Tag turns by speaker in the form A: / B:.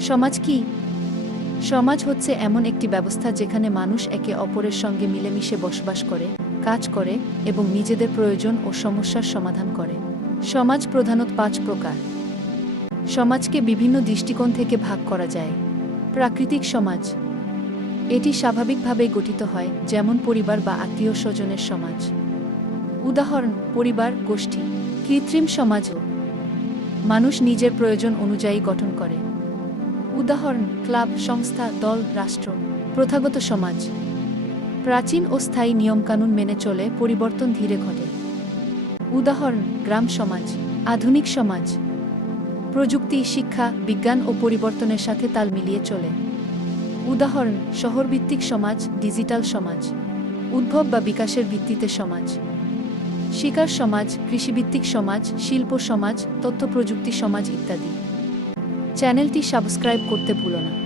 A: সমাজ কি? সমাজ হচ্ছে এমন একটি ব্যবস্থা যেখানে মানুষ একে অপরের সঙ্গে মিলেমিশে বসবাস করে, কাজ করে এবং নিজেদের প্রয়োজন ও সমস্যার সমাধান করে। সমাজ প্রধানত পাঁচ প্রকার। সমাজকে বিভিন্ন দৃষ্টিকোণ থেকে ভাগ করা যায়। প্রাকৃতিক সমাজ। এটি স্বাভাবিকভাবেই গঠিত হয় যেমন পরিবার বা আত্মীয় স্বজনের সমাজ। উদাহরণ, পরিবার, গোষ্ঠী। কৃত্রিম সমাজও। মানুষ নিজের প্রয়োজন অনুযায়ী গঠন করে। উদাহরণ, ক্লাব, সংস্থা, দল, রাষ্ট্র, প্রথাগত সমাজ। প্রাচীন ও স্থায়ী নিয়মকানুন মেনে চলে পরিবর্তন ধীরে ঘটে। উদাহরণ, গ্রাম সমাজ, আধুনিক সমাজ। প্রযুক্তি, শিক্ষা, বিজ্ঞান ও পরিবর্তনের সাথে তাল মিলিয়ে চলে। উদাহরণ, শহরভিত্তিক সমাজ, ডিজিটাল সমাজ, উদ্ভব বা বিকাশের ভিত্তিতে সমাজ। শিকার সমাজ, কৃষিভিত্তিক সমাজ, শিল্প সমাজ, তথ্য প্রযুক্তি সমাজ ইত্যাদি। চ্যানেলটি সাবস্ক্রাইব করতে ভুলো না।